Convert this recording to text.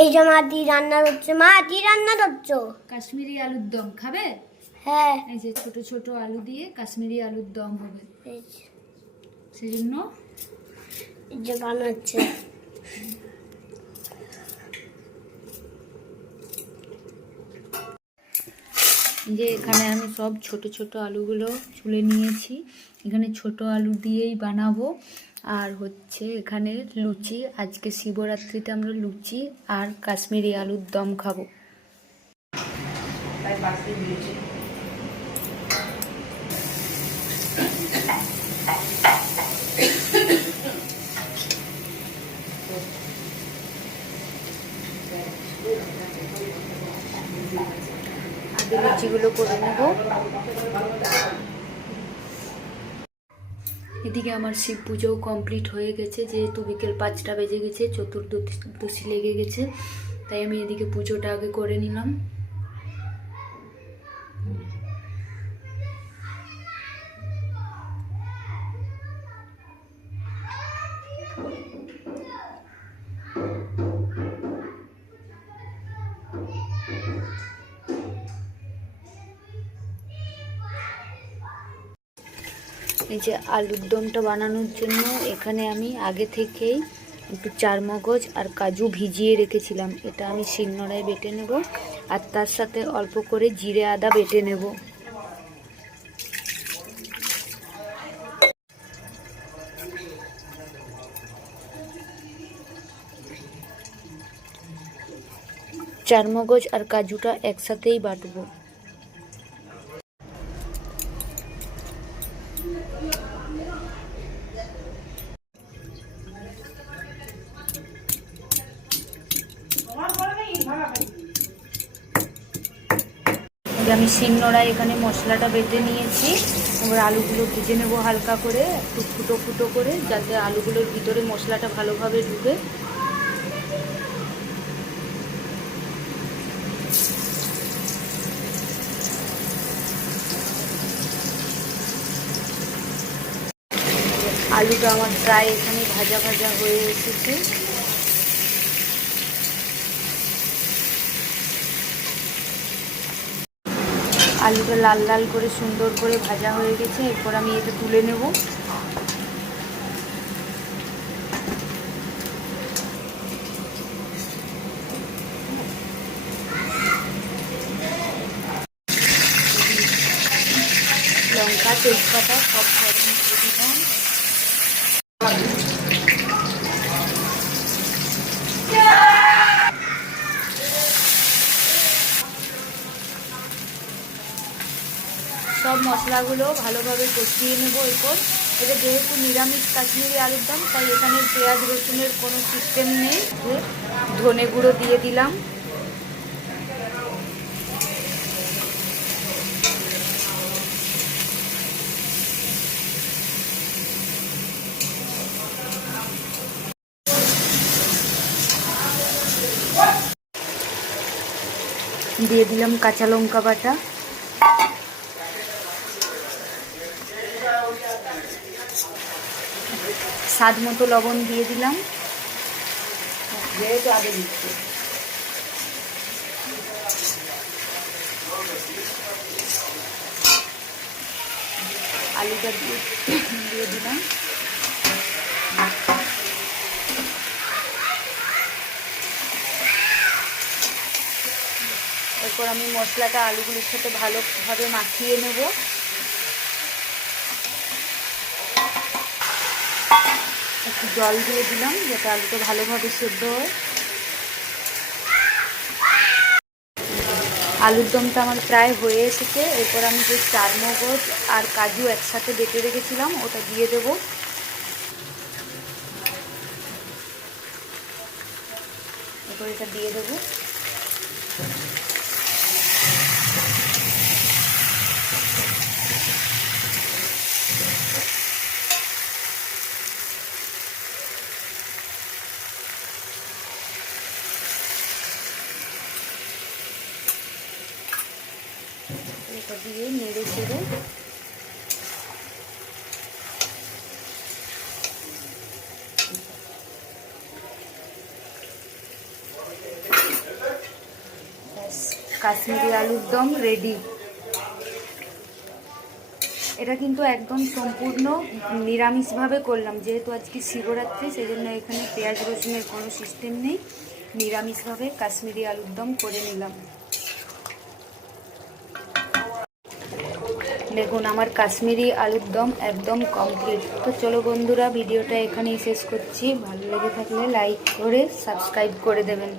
এই যে মাটি রান্না হচ্ছে, মাটি রান্না করছো। কাশ্মীরি আলুর দম খাবে? হ্যাঁ, এই যে ছোট ছোট আলু দিয়ে কাশ্মীরি আলুর দম হবে, সেজন্য এই যে বানাচ্ছে। যে এখানে আমি সব ছোট ছোট আলুগুলো ছুলে নিয়েছি, এখানে ছোট আলু দিয়েই বানাবো। আর হচ্ছে এখানে লুচি, আজকে শিবরাত্রিতে আমরা লুচি আর কাশ্মীরি আলুর দম খাবো। আগে লুচিগুলো করে নেব। এদিকে আমার শিব পুজোও কমপ্লিট হয়ে গেছে, যেহেতু বিকেল 5টা বেজে গেছে, চতুর্দশী লেগে গেছে, তাই আমি এদিকে পুজোটা আগে করে নিলাম। এই যে আলুর দমটা বানানোর জন্য এখানে আমি আগে থেকেই একটু চারমগজ আর কাজু ভিজিয়ে রেখেছিলাম, এটা আমি শিলনোড়ায় বেটে নেব, আর তার সাথে অল্প করে জিরে আদা বেটে নেব। চারমগজ আর কাজুটা একসাথেই বাটবো। আমি শিলনোড়ায় এখানে মশলাটা বেটে নিয়েছি, এবার আলুগুলো ভেজে নেবো হালকা করে, একটু ফুটো ফুটো করে, যাতে আলুগুলোর ভিতরে মশলাটা ভালোভাবে ঢুকে। আলুটা আমার প্রায় এখানে ভাজা ভাজা হয়ে এসেছে। আলুটা লাল লাল করে সুন্দর করে ভাজা হয়ে গেছে, এরপর আমি এটা তুলে নেব। লঙ্কা তেজপাতা সব ফোড়ন দিয়ে দিলাম। সব মশলাগুলো ভালোভাবে কষিয়ে নেব। এরপর এটা যেহেতু নিরামিষ কাশ্মীরি আলুর দম, তাই এখানে পেঁয়াজ রসুনের কোনো সিস্টেম নেই। ধনে গুঁড়ো দিয়ে দিলাম, দিয়ে দিলাম কাঁচা লঙ্কা বাটা, স্বাদ মতো লবণ দিয়ে দিলাম। আলুটা দিয়ে দিলাম। এরপর আমি মশলাটা আলুগুলোর সাথে ভালোভাবে মাখিয়ে নেব। একটু জল দিয়ে দিলাম যাতে আলুটা ভালোভাবে সেদ্ধ হয়। আলুর দমটা আমার প্রায় হয়ে এসেছে। এরপর আমি যে চারমগজ আর কাজু একসাথে বেটে রেখেছিলাম ওটা দিয়ে দেব। এরপর এটা দিয়ে দেবো। এটা দিয়ে নেড়ে চেড়ে কাশ্মীরি আলুর দম রেডি। এটা কিন্তু একদম সম্পূর্ণ নিরামিষভাবে করলাম, যেহেতু আজকে শিবরাত্রি, সেই জন্য এখানে পেঁয়াজ রসুনের কোনো সিস্টেম নেই। নিরামিষভাবে কাশ্মীরি আলুর দম করে নিলাম। দেখুন আমার কাশ্মীরি আলুর দম একদম কমপ্লিট। তো চলো বন্ধুরা, ভিডিওটা এখানেই শেষ করছি। ভালো লেগে থাকলে লাইক করে সাবস্ক্রাইব করে দেবেন।